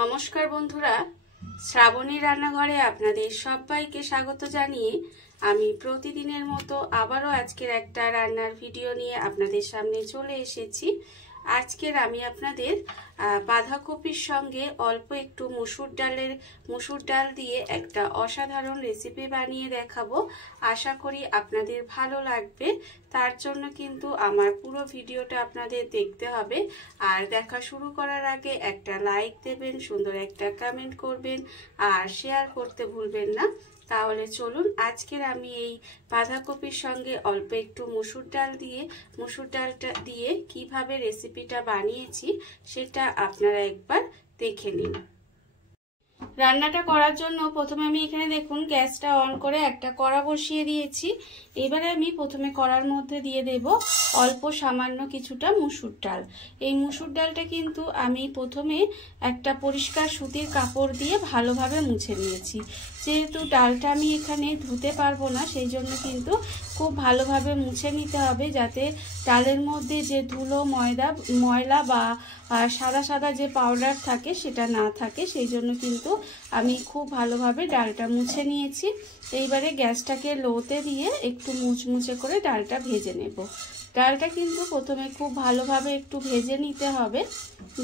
নমস্কার বন্ধুরা, শ্রাবণী রান্নাঘরে আপনাদের সবাইকে স্বাগত জানিয়ে আমি প্রতিদিনের মতো আবারও আজকের একটা রান্নার ভিডিও নিয়ে আপনাদের সামনে চলে এসেছি। আজকের আমি আপনাদের বাঁধাকপির সঙ্গে অল্প একটু মুসুর ডাল দিয়ে একটা অসাধারণ রেসিপি বানিয়ে দেখাবো। আশা করি আপনাদের ভালো লাগবে। তার জন্য কিন্তু আমার পুরো ভিডিওটা আপনাদের দেখতে হবে। আর দেখা শুরু করার আগে একটা লাইক দেবেন, সুন্দর একটা কমেন্ট করবেন আর শেয়ার করতে ভুলবেন না। তাহলে চলুন, আজকের আমি এই বাঁধাকপির সঙ্গে অল্প একটু মুসুর ডালটা দিয়ে কিভাবে রেসিপিটা বানিয়েছি সেটা আপনারা একবার দেখে নিন। রান্নাটা করার জন্য প্রথমে আমি এখানে দেখুন গ্যাসটা অন করে একটা কড়া বসিয়ে দিয়েছি। এবারে আমি প্রথমে কড়ার মধ্যে দিয়ে দেব অল্প সামান্য কিছুটা মুসুর ডাল। এই মুসুর ডালটা কিন্তু আমি প্রথমে একটা পরিষ্কার সুতির কাপড় দিয়ে ভালোভাবে মুছে নিয়েছি। যেহেতু ডালটা আমি এখানে ধুতে পারবো না, সেই জন্য কিন্তু খুব ভালোভাবে মুছে নিতে হবে, যাতে ডালের মধ্যে যে ধুলো ময়লা বা সাদা সাদা যে পাউডার থাকে সেটা না থাকে। সেই জন্য কিন্তু আমি খুব ভালোভাবে ডালটা মুছে নিয়েছি। এইবারে গ্যাসটাকে লোতে দিয়ে একটু মুচমুচে করে ডালটা ভেজে নেব। ডালটা কিন্তু প্রথমে খুব ভালোভাবে একটু ভেজে নিতে হবে।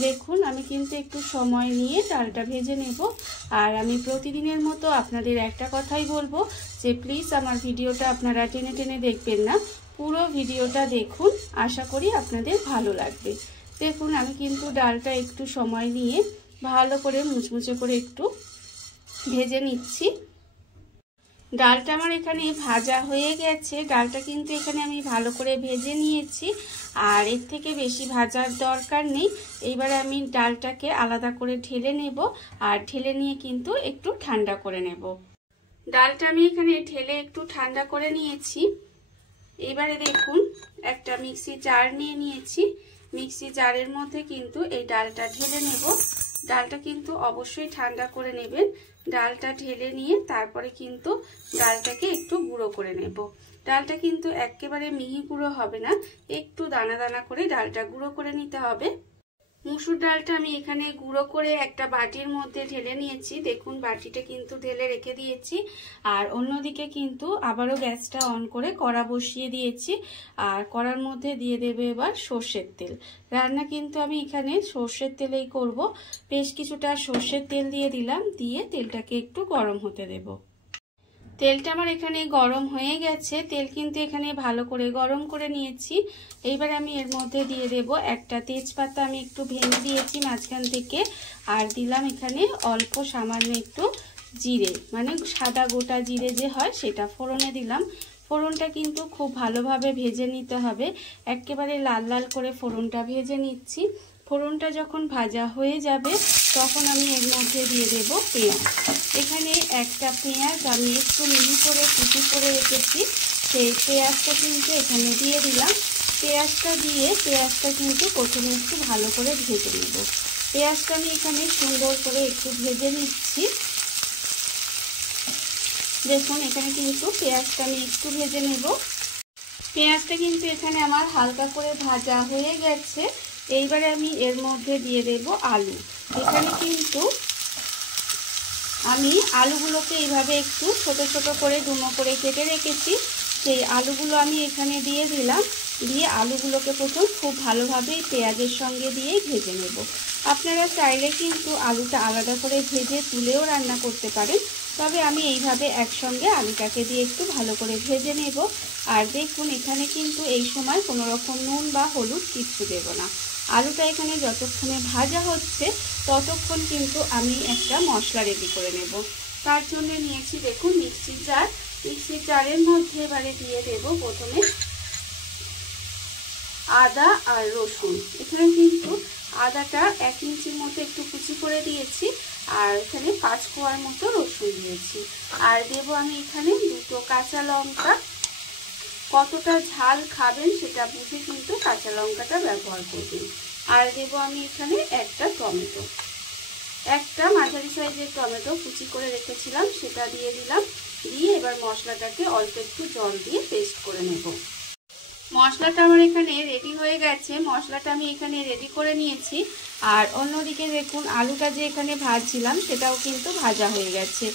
দেখুন আমি কিন্তু একটু সময় নিয়ে ডালটা ভেজে নেব। আর আমি প্রতিদিনের মতো আপনাদের একটা কথাই বলবো যে প্লিজ আমার ভিডিওটা আপনারা টেনে টেনে দেখবেন না, পুরো ভিডিওটা দেখুন, আশা করি আপনাদের ভালো লাগবে। দেখুন আমি কিন্তু ডালটা একটু সময় নিয়ে ভালো করে মুচমুচে করে একটু ভেজে নিচ্ছি। ডালটা আমার এখানে ভাজা হয়ে গেছে। ডালটা কিন্তু এখানে আমি ভালো করে ভেজে নিয়েছি, আর এর থেকে বেশি ভাজার দরকার নেই। এইবারে আমি ডালটাকে আলাদা করে ঢেলে নেব, আর ঢেলে নিয়ে কিন্তু একটু ঠান্ডা করে নেব। ডালটা আমি এখানে ঢেলে একটু ঠান্ডা করে নিয়েছি। এবারে দেখুন একটা মিক্সি জার নিয়ে নিয়েছি। মিক্সি জারের মধ্যে কিন্তু এই ডালটা ঢেলে নেব। ডালটা কিন্তু অবশ্যই ঠান্ডা করে নেবেন। ডালটা ঢেলে নিয়ে তারপরে কিন্তু ডালটাকে একটু গুঁড়ো করে নেব। ডালটা কিন্তু একেবারে মিহি গুঁড়ো হবে না, একটু দানা দানা করে ডালটা গুঁড়ো করে নিতে হবে। মুসুর ডালটা আমি এখানে গুঁড়ো করে একটা বাটির মধ্যে ঢেলে নিয়েছি। দেখুন বাটিটা কিন্তু ঢেলে রেখে দিয়েছি। আর অন্যদিকে কিন্তু আবারও গ্যাসটা অন করে কড়া বসিয়ে দিয়েছি। আর কড়ার মধ্যে দিয়ে দেবে এবার সর্ষের তেল। রান্না কিন্তু আমি এখানে সর্ষের তেলেই করব। বেশ কিছুটা সর্ষের তেল দিয়ে দিলাম, দিয়ে তেলটাকে একটু গরম হতে দেব। তেলটা আমার এখানে গরম হয়ে গেছে। তেল কিন্তু এখানে ভালো করে গরম করে নিয়েছি। এইবার আমি এর মধ্যে দিয়ে দেব একটা তেজপাতা, আমি একটু ভেঙে দিয়েছি মাঝখান থেকে। আর দিলাম এখানে অল্প সামান্য একটু জিরে, মানে সাদা গোটা জিরে যে হয় সেটা ফোড়নে দিলাম। ফোড়নটা কিন্তু খুব ভালোভাবে ভেজে নিতে হবে, একেবারে লাল লাল করে ফোড়নটা ভেজে নিচ্ছি। ফোড়নটা যখন ভাজা হয়ে যাবে তখন আমি এর মধ্যে দিয়ে দেব পেঁয়াজ। এখানে একটা পেঁয়াজ আমি একটু মিহি করে কুচি করে রেখেছি, সেই পেঁয়াজটা কিন্তু এখানে দিয়ে দিলাম। পেঁয়াজটা কিন্তু প্রথমে একটু ভালো করে ভেজে নেব। পেঁয়াজটা আমি এখানে সুন্দর করে একটু ভেজে নিচ্ছি। দেখুন এখানে কিন্তু পেঁয়াজটা আমি একটু ভেজে নেব। পেঁয়াজটা কিন্তু এখানে আমার হালকা করে ভাজা হয়ে গেছে। এইবারে আমি এর মধ্যে দিয়ে দেব আলু। এখানে কিন্তু আমি আলুগুলোকে এইভাবে একটু ছোট ছোট করে ডুমো করে কেটে রেখেছি, সেই আলুগুলো আমি এখানে দিয়ে দিলাম। দিয়ে আলুগুলোকে প্রথম খুব ভালোভাবে পেঁয়াজের সঙ্গে দিয়েই ভেজে নেব। আপনারা চাইলে কিন্তু আলুটা আলাদা করে ভেজে তুলেও রান্না করতে পারেন, তবে আমি এইভাবে একসঙ্গে আলুটাকে দিয়ে একটু ভালো করে ভেজে নেব। আর দেখুন এখানে কিন্তু এই সময় কোনো রকম নুন বা হলুদ কিচ্ছু দেব না। আলুটা এখানে যতক্ষণে ভাজা হচ্ছে ততক্ষণ কিন্তু আমি একটা মশলা রেডি করে নেব। তার জন্য নিয়েছি দেখুন মিক্সির জার। মিক্সির জারের মধ্যে এবারে দিয়ে দেব প্রথমে আদা আর রসুন। এখানে কিন্তু আদাটা 1 ইঞ্চির মতো একটু কুচি করে দিয়েছি, আর এখানে 5 কোয়ার মতো রসুন দিয়েছি। আর দেব আমি এখানে 2টো কাঁচা লঙ্কা। কতটা ঝাল খাবেন সেটা বুঝে কিন্তু কাঁচা লঙ্কাটা ব্যবহার করবেন। আর দেব আমি এখানে একটা টমেটো, একটা মাঝারি সাইজের টমেটো কুচি করে রেখেছিলাম সেটা দিয়ে দিলাম। দিয়ে এবার মশলাটাকে অল্প একটু জল দিয়ে পেস্ট করে নেব। মশলাটা আমার এখানে রেডি হয়ে গেছে। মশলাটা আমি এখানে রেডি করে নিয়েছি। আর অন্যদিকে দেখুন আলুটা যে এখানে ভাজছিলাম সেটাও কিন্তু ভাজা হয়ে গেছে।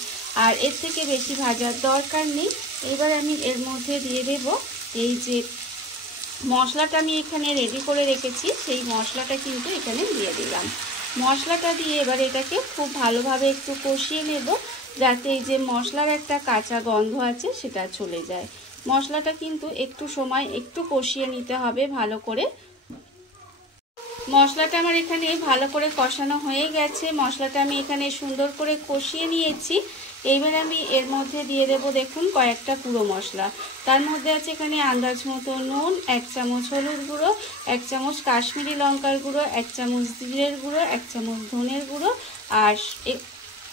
আর এর থেকে বেশি ভাজার দরকার নেই। এবার আমি এর মধ্যে দিয়ে দেব এই যে মশলাটা আমি এখানে রেডি করে রেখেছি, সেই মশলাটা কিন্তু এখানে দিয়ে দিলাম। মশলাটা দিয়ে এবার এটাকে খুব ভালোভাবে একটু কষিয়ে নেব, যাতে এই যে মশলার একটা কাঁচা গন্ধ আছে সেটা চলে যায়। মশলাটা কিন্তু একটু সময় একটু কষিয়ে নিতে হবে ভালো করে। মশলাটা আমার এখানে ভালো করে কষানো হয়ে গেছে। মশলাটা আমি এখানে সুন্দর করে কষিয়ে নিয়েছি। এইবার আমি এর মধ্যে দিয়ে দেব দেখুন কয়েকটা গুঁড়ো মশলা। তার মধ্যে আছে এখানে আন্দাজ মতো নুন, 1 চামচ হলুদ গুঁড়ো, 1 চামচ কাশ্মীরি লঙ্কার গুঁড়ো, 1 চামচ জিরের গুঁড়ো, 1 চামচ ধনের গুঁড়ো,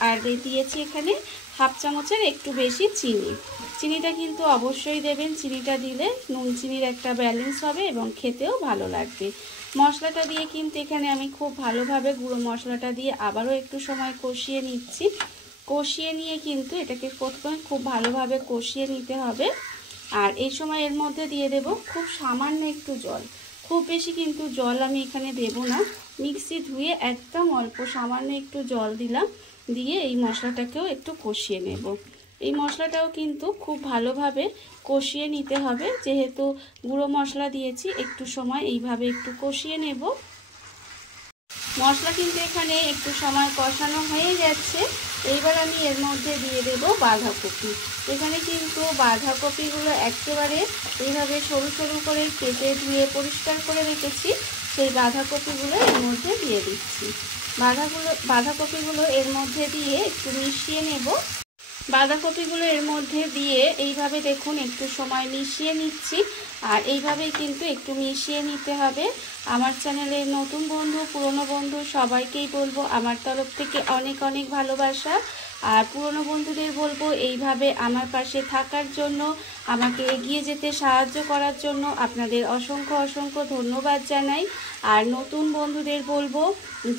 আর দিয়েছি এখানে হাফ চামচের একটু বেশি চিনি। চিনিটা কিন্তু অবশ্যই দেবেন। চিনিটা দিলে নুন চিনির একটা ব্যালেন্স হবে এবং খেতেও ভালো লাগবে। মশলাটা দিয়ে কিন্তু এখানে আমি খুব ভালোভাবে গুঁড়ো মশলাটা দিয়ে আবারও একটু সময় কষিয়ে নিচ্ছি। কষিয়ে নিয়ে কিন্তু এটাকে প্রথমে খুব ভালোভাবে কষিয়ে নিতে হবে। আর এই সময় এর মধ্যে দিয়ে দেব খুব সামান্য একটু জল। খুব বেশি কিন্তু জল আমি এখানে দেব না। মিক্সি ধুয়ে একদম অল্প সামান্য একটু জল দিলাম, দিয়ে এই মশলাটাকেও একটু কষিয়ে নেব। এই মশলাটাও কিন্তু খুব ভালোভাবে কষিয়ে নিতে হবে, যেহেতু গুঁড়ো মশলা দিয়েছি একটু সময় এইভাবে একটু কষিয়ে নেব। মশলা কিন্তু এখানে একটু সময় কষানো হয়ে যাচ্ছে। এইবার আমি এর মধ্যে দিয়ে দেব বাঁধাকপি। এখানে কিন্তু বাঁধাকপিগুলো একেবারে এইভাবে সরু সরু করে কেটে ধুয়ে পরিষ্কার করে রেখেছি, সেই বাঁধাকপিগুলো এর মধ্যে দিয়ে দিচ্ছি। বাঁধাকপিগুলো এর মধ্যে দিয়ে একটু মিশিয়ে নেব। বাঁধাকপিগুলো এর মধ্যে দিয়ে এইভাবে দেখুন একটু সময় মিশিয়ে নিচ্ছি। আর এইভাবেই কিন্তু একটু মিশিয়ে নিতে হবে। আমার চ্যানেলের নতুন বন্ধু পুরনো বন্ধু সবাইকেই বলবো আমার তরফ থেকে অনেক অনেক ভালোবাসা। আর পুরনো বন্ধুদের বলবো এইভাবে আমার পাশে থাকার জন্য, আমাকে এগিয়ে যেতে সাহায্য করার জন্য আপনাদের অসংখ্য অসংখ্য ধন্যবাদ জানাই। আর নতুন বন্ধুদের বলবো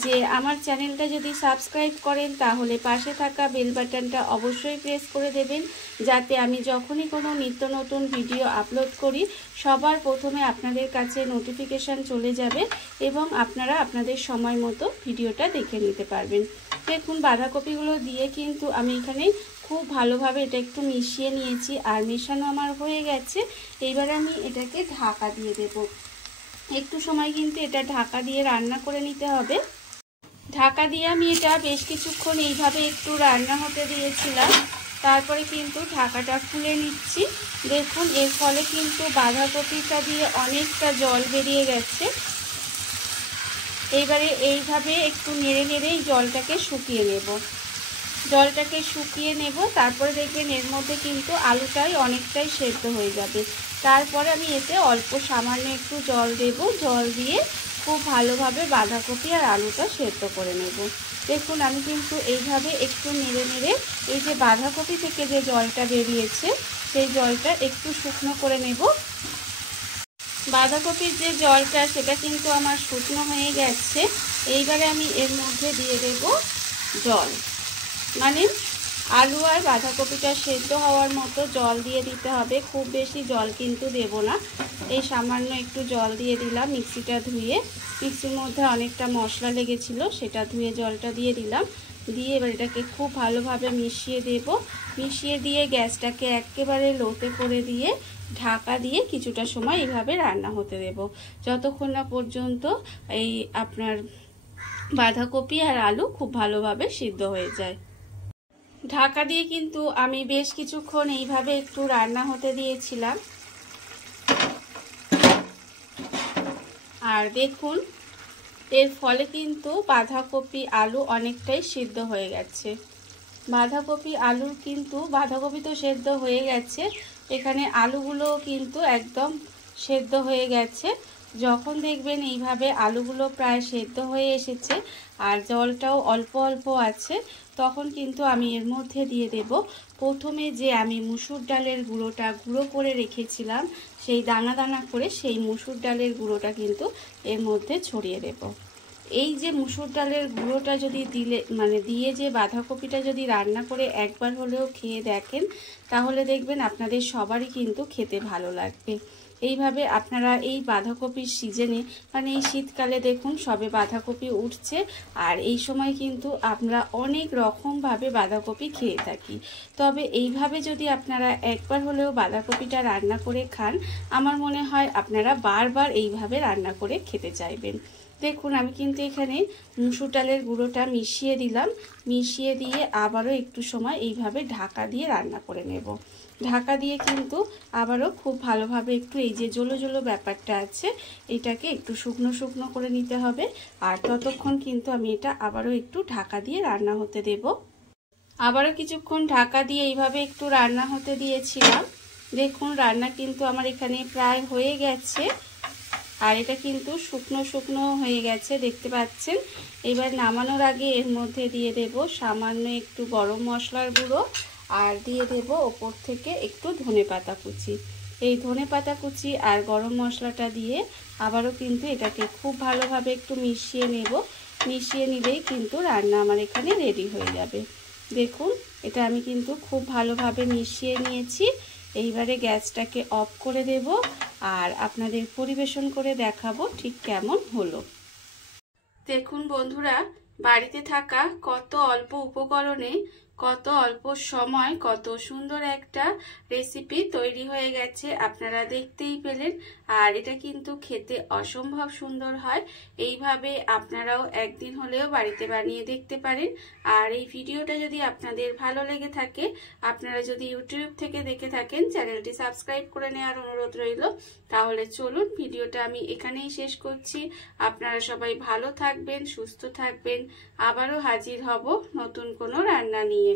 যে আমার চ্যানেলটা যদি সাবস্ক্রাইব করেন তাহলে পাশে থাকা বেল বাটনটা অবশ্যই প্রেস করে দেবেন, যাতে আমি যখনই কোনো নিত্য নতুন ভিডিও আপলোড করি সবার প্রথমে আপনাদের কাছে নোটিফিকেশান চলে যাবে এবং আপনারা আপনাদের সময় মতো ভিডিওটা দেখে নিতে পারবেন। দেখুন বাঁধাকপিগুলো দিয়ে কিন্তু আমি এখানে খুব ভালোভাবে এটা একটু মিশিয়ে নিয়েছি। আর মেশানো আমার হয়ে গেছে। এইবার আমি এটাকে ঢাকা দিয়ে দেব। একটু সময় কিন্তু এটা ঢাকা দিয়ে রান্না করে নিতে হবে। ঢাকা দিয়ে আমি এটা বেশ কিছুক্ষণ এইভাবে একটু রান্না হতে দিয়েছিলাম। তারপরে কিন্তু ঢাকাটা খুলে নিচ্ছি। দেখুন এর ফলে কিন্তু বাঁধাকপিটা দিয়ে অনেকটা জল বেরিয়ে গেছে। এইবারে এইভাবে একটু নেড়ে নেড়ে জলটাকে শুকিয়ে নেব। তারপরে দেখবেন এর মধ্যে কিন্তু আলুটাই অনেকটাই সেদ্ধ হয়ে যাবে। তারপরে আমি এতে অল্প সামান্য একটু জল দেব। জল দিয়ে খুব ভালোভাবে বাঁধাকপি আর আলুটা সেদ্ধ করে নেব। দেখুন আমি কিন্তু এইভাবে একটু নেড়ে নেড়ে এই যে বাঁধাকপি থেকে যে জলটা বেরিয়েছে সেই জলটা একটু শুকনো করে নেব। বাঁধাকপির যে জলটা সেটা কিন্তু আমার শুকনো হয়ে গেছে। এইবারে আমি এর মধ্যে দিয়ে দেব জল, মানে আলু আর বাঁধাকপিটা সেদ্ধ হওয়ার মতো জল দিয়ে দিতে হবে। খুব বেশি জল কিন্তু দেব না। এই সামান্য একটু জল দিয়ে দিলাম। মিক্সিটা ধুয়ে, মিক্সির মধ্যে অনেকটা মশলা লেগেছিল সেটা ধুয়ে জলটা দিয়ে দিলাম। দিয়ে এবার এটাকে খুব ভালোভাবে মিশিয়ে দেব। মিশিয়ে দিয়ে গ্যাসটাকে একেবারে লোতে করে দিয়ে ঢাকা দিয়ে কিছুটা সময় এইভাবে রান্না হতে দেব, যতক্ষণ না পর্যন্ত এই আপনার বাঁধাকপি আর আলু খুব ভালোভাবে সিদ্ধ হয়ে যায়। ঢাকা দিয়ে কিন্তু আমি বেশ কিছুক্ষণ এইভাবে একটু রান্না হতে দিয়েছিলাম। আর দেখুন এর ফলে কিন্তু বাঁধাকপি আলু অনেকটাই সিদ্ধ হয়ে গেছে। বাঁধাকপি তো সেদ্ধ হয়ে গেছে, এখানে আলুগুলো কিন্তু একদম সেদ্ধ হয়ে গেছে। যখন দেখবেন এইভাবে আলুগুলো প্রায় সেদ্ধ হয়ে এসেছে আর জলটাও অল্প অল্প আছে, তখন কিন্তু আমি এর মধ্যে দিয়ে দেব প্রথমে যে আমি মুসুর ডালের গুঁড়ো করে রেখেছিলাম, সেই দানা দানা করে সেই মুসুর ডালের গুঁড়োটা কিন্তু এর মধ্যে ছড়িয়ে দেব। এই যে মুসুর ডালের গুঁড়োটা যদি দিয়ে যে বাঁধাকপিটা যদি রান্না করে একবার হলেও খেয়ে দেখেন, তাহলে দেখবেন আপনাদের সবারই কিন্তু খেতে ভালো লাগবে। এইভাবে আপনারা এই বাঁধাকপির সিজনে মানে এই শীতকালে দেখুন সবে বাঁধাকপি উঠছে, আর এই সময় কিন্তু আমরা অনেক রকমভাবে বাঁধাকপি খেয়ে থাকি। তবে এইভাবে যদি আপনারা একবার হলেও বাঁধাকপিটা রান্না করে খান, আমার মনে হয় আপনারা বারবার এইভাবে রান্না করে খেতে চাইবেন। দেখুন আমি কিন্তু এখানে মুসুর ডালের গুঁড়োটা মিশিয়ে দিলাম, মিশিয়ে দিয়ে আবারও একটু সময় এইভাবে ঢাকা দিয়ে রান্না করে নেব। ঢাকা দিয়ে কিন্তু আবারও খুব ভালোভাবে একটু এই যে জলো জলো ব্যাপারটা আছে এটাকে একটু শুকনো শুকনো করে নিতে হবে। আর ততক্ষণ কিন্তু আমি এটা আবারও একটু ঢাকা দিয়ে রান্না হতে দেব। আবারও কিছুক্ষণ ঢাকা দিয়ে এইভাবে একটু রান্না হতে দিয়েছিলাম। দেখুন রান্না কিন্তু আমার এখানে প্রায় হয়ে গেছে, আর এটা কিন্তু শুকনো শুকনো হয়ে গেছে দেখতে পাচ্ছেন। এবার নামানোর আগে এর মধ্যে দিয়ে দেব সামান্য একটু গরম মশলার গুঁড়ো, আর দিয়ে দেব ওপর থেকে একটু ধনেপাতা কুচি। এই ধনেপাতা কুচি আর গরম মশলাটা দিয়ে আবারও কিন্তু এটাকে খুব ভালোভাবে একটু মিশিয়ে নেব। মিশিয়ে নিলেই কিন্তু রান্না আমার এখানে রেডি হয়ে যাবে। দেখুন এটা আমি কিন্তু খুব ভালোভাবে মিশিয়ে নিয়েছি। এইবারে গ্যাসটাকে অফ করে দেব আর আপনাদের পরিবেশন করে দেখাবো ঠিক কেমন হলো। দেখুন বন্ধুরা, বাড়িতে থাকা কত অল্প উপকরণে কত অল্প সময় কত সুন্দর একটা রেসিপি তৈরি হয়ে গেছে, আপনারা দেখতেই পেলেন। আর এটা কিন্তু খেতে অসম্ভব সুন্দর হয়। এইভাবে আপনারাও একদিন হলেও বাড়িতে বানিয়ে দেখতে পারেন। আর এই ভিডিওটা যদি আপনাদের ভালো লেগে থাকে, আপনারা যদি ইউটিউব থেকে দেখে থাকেন, চ্যানেলটি সাবস্ক্রাইব করে নেওয়ার অনুরোধ রইল। তাহলে চলুন ভিডিওটা আমি এখানেই শেষ করছি। আপনারা সবাই ভালো থাকবেন, সুস্থ থাকবেন। আবারও হাজির হব নতুন কোনো রান্না নিয়ে।